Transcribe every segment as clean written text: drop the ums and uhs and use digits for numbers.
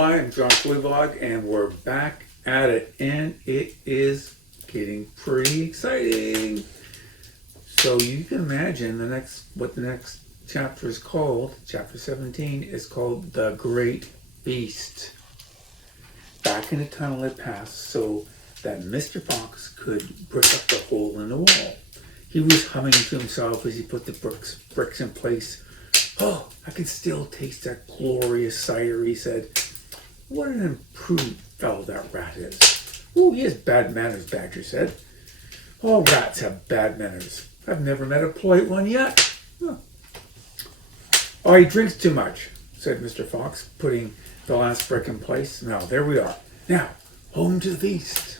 I am John Fluevog, and we're back at it, and it is getting pretty exciting. So you can imagine what the next chapter is called. Chapter 17 is called The Great Feast. Back in the tunnel it passed so that Mr. Fox could brick up the hole in the wall. He was humming to himself as he put the bricks in place. Oh, I can still taste that glorious cider, he said. What an improved fellow that rat is. Oh, he has bad manners, Badger said. All rats have bad manners. I've never met a polite one yet. Huh. Oh, he drinks too much, said Mr. Fox, putting the last brick in place. Now, there we are. Now, home to the feast.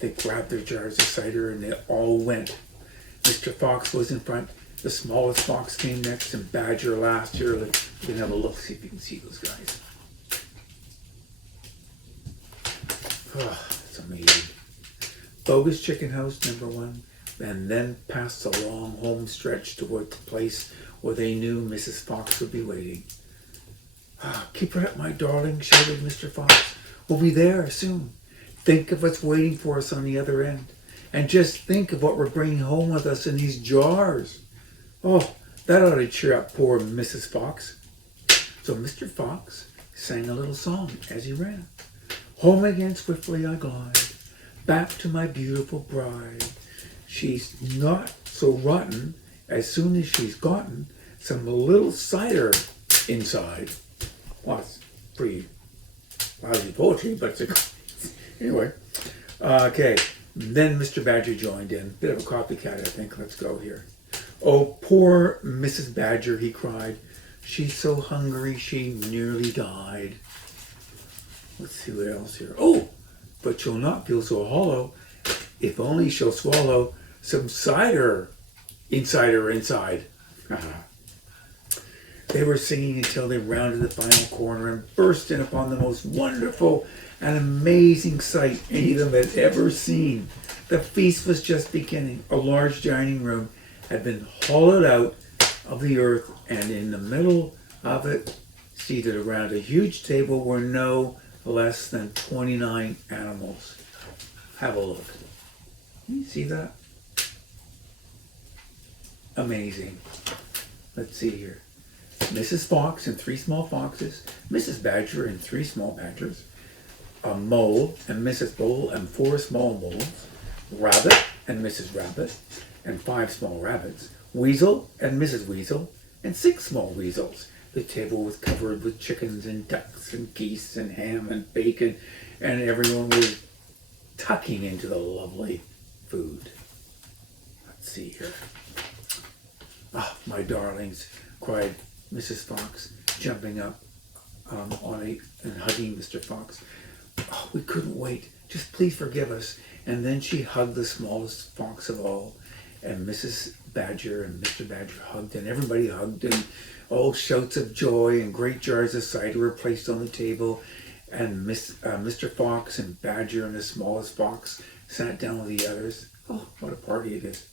They grabbed their jars of cider and they all went. Mr. Fox was in front. The smallest fox came next, and Badger last. Here, we can have a look, see if you can see those guys. Oh, it's amazing. Bogus Chicken House, number 1, and then past the long home stretch toward the place where they knew Mrs. Fox would be waiting. Ah, keep it up, my darling, shouted Mr. Fox. We'll be there soon. Think of what's waiting for us on the other end. And just think of what we're bringing home with us in these jars. Oh, that ought to cheer up poor Mrs. Fox. So Mr. Fox sang a little song as he ran. Home again swiftly I glide, back to my beautiful bride. She's not so rotten as soon as she's gotten some little cider inside. Well, it's pretty lousy poetry, but anyway. Okay, then Mr. Badger joined in. Bit of a copycat, I think. Let's go here. Oh, poor Mrs. Badger, he cried. She's so hungry she nearly died. Let's see what else here. Oh, but she'll not feel so hollow if only she'll swallow some cider inside her inside. They were singing until they rounded the final corner and burst in upon the most wonderful and amazing sight any of them had ever seen. The feast was just beginning. A large dining room had been hollowed out of the earth, and in the middle of it, seated around a huge table, were no less than 29 animals. Have a look. Can you see that? Amazing. Let's see here. Mrs. Fox and 3 small foxes, Mrs. Badger and 3 small badgers, a mole and Mrs. Mole and 4 small moles, Rabbit and Mrs. Rabbit and 5 small rabbits, Weasel and Mrs. Weasel and 6 small weasels. The table was covered with chickens and ducks and geese and ham and bacon, and everyone was tucking into the lovely food. Let's see here. Ah, my darlings, cried Mrs. Fox, jumping up and hugging Mr. Fox. Oh, we couldn't wait. Just please forgive us. And then she hugged the smallest fox of all, and Mrs. Badger and Mr. Badger hugged, and everybody hugged, and all shouts of joy and great jars of cider were placed on the table, and Mr. Fox and Badger and the smallest fox sat down with the others. Oh, what a party it is.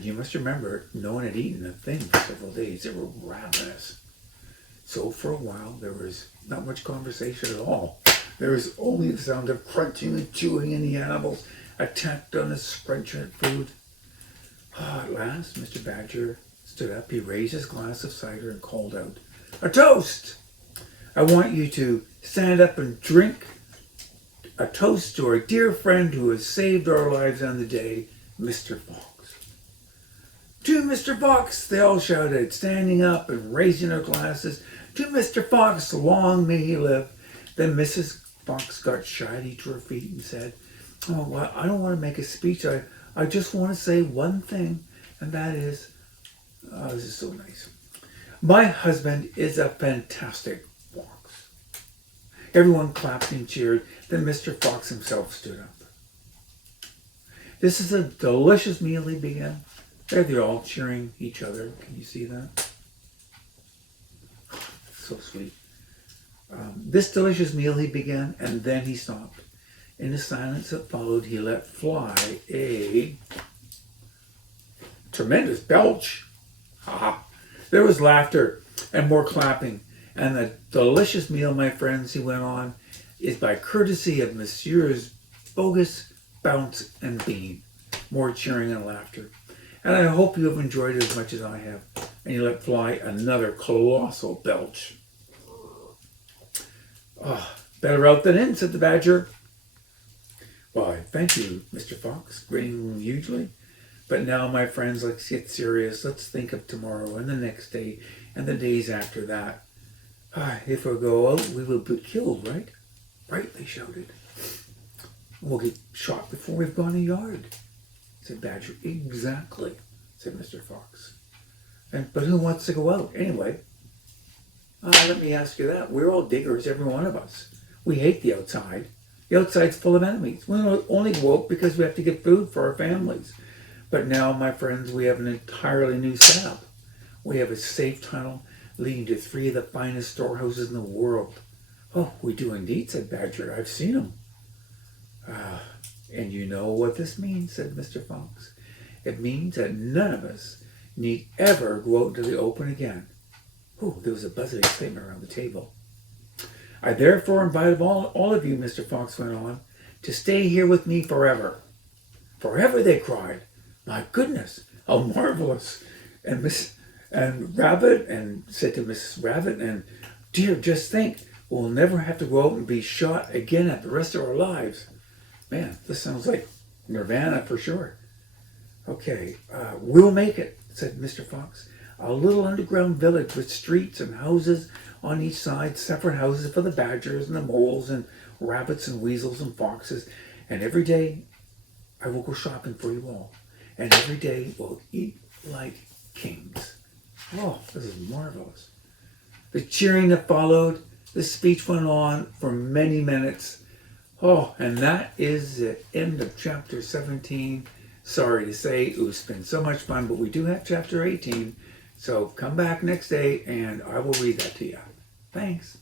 You must remember, no one had eaten a thing for several days. They were ravenous. So for a while, there was not much conversation at all. There was only the sound of crunching and chewing, and the animals attacked on the scrunched food. At last, Mr. Badger stood up. He raised his glass of cider and called out, "A toast! I want you to stand up and drink a toast to our dear friend who has saved our lives on the day, Mr. Fox." "To Mr. Fox," they all shouted, standing up and raising their glasses. "To Mr. Fox, long may he live." Then Mrs. Fox got shyly to her feet and said, "Oh, well, I don't want to make a speech. I just want to say one thing, and that is, this is so nice. My husband is a fantastic fox." Everyone clapped and cheered. Then Mr. Fox himself stood up. "This is a delicious meal," he began. There they're all cheering each other. Can you see that? So sweet. This delicious meal, he began, and then he stopped. In the silence that followed, he let fly a tremendous belch. Ha! There was laughter and more clapping, And the delicious meal, my friends, he went on, is by courtesy of Messieurs Bogus, Bounce, and Bean. More cheering and laughter. And I hope you have enjoyed it as much as I have. And you let fly another colossal belch. Oh, better out than in, said the Badger. Why, thank you, Mr. Fox, grinning hugely. But now, my friends, let's get serious. Let's think of tomorrow and the next day and the days after that. If we go out, we will be killed, right? Right, they shouted. We'll get shot before we've gone a yard, said Badger. Exactly, said Mr. Fox. But who wants to go out anyway? Let me ask you that. We're all diggers, every one of us. We hate the outside. The outside's full of enemies. We only go out because we have to get food for our families. But now, my friends, we have an entirely new setup. We have a safe tunnel leading to 3 of the finest storehouses in the world. Oh, we do indeed, said Badger. I've seen them. And you know what this means, said Mr. Fox. It means that none of us need ever go out into the open again. Oh, there was a buzz of excitement around the table. I therefore invite all of you, Mr. Fox went on, to stay here with me forever. Forever, they cried. My goodness, how marvelous. And Rabbit and said to Mrs. Rabbit, and dear, just think, we'll never have to go out and be shot again at the rest of our lives. Man, this sounds like Nirvana for sure. Okay, we'll make it, said Mr. Fox. A little underground village with streets and houses on each side, separate houses for the badgers and the moles and rabbits and weasels and foxes. And every day I will go shopping for you all. And every day we'll eat like kings. Oh, this is marvelous. The cheering that followed, the speech went on for many minutes. Oh, and that is the end of chapter 17. Sorry to say, it's been so much fun, but we do have chapter 18. So come back next day and I will read that to you. Thanks.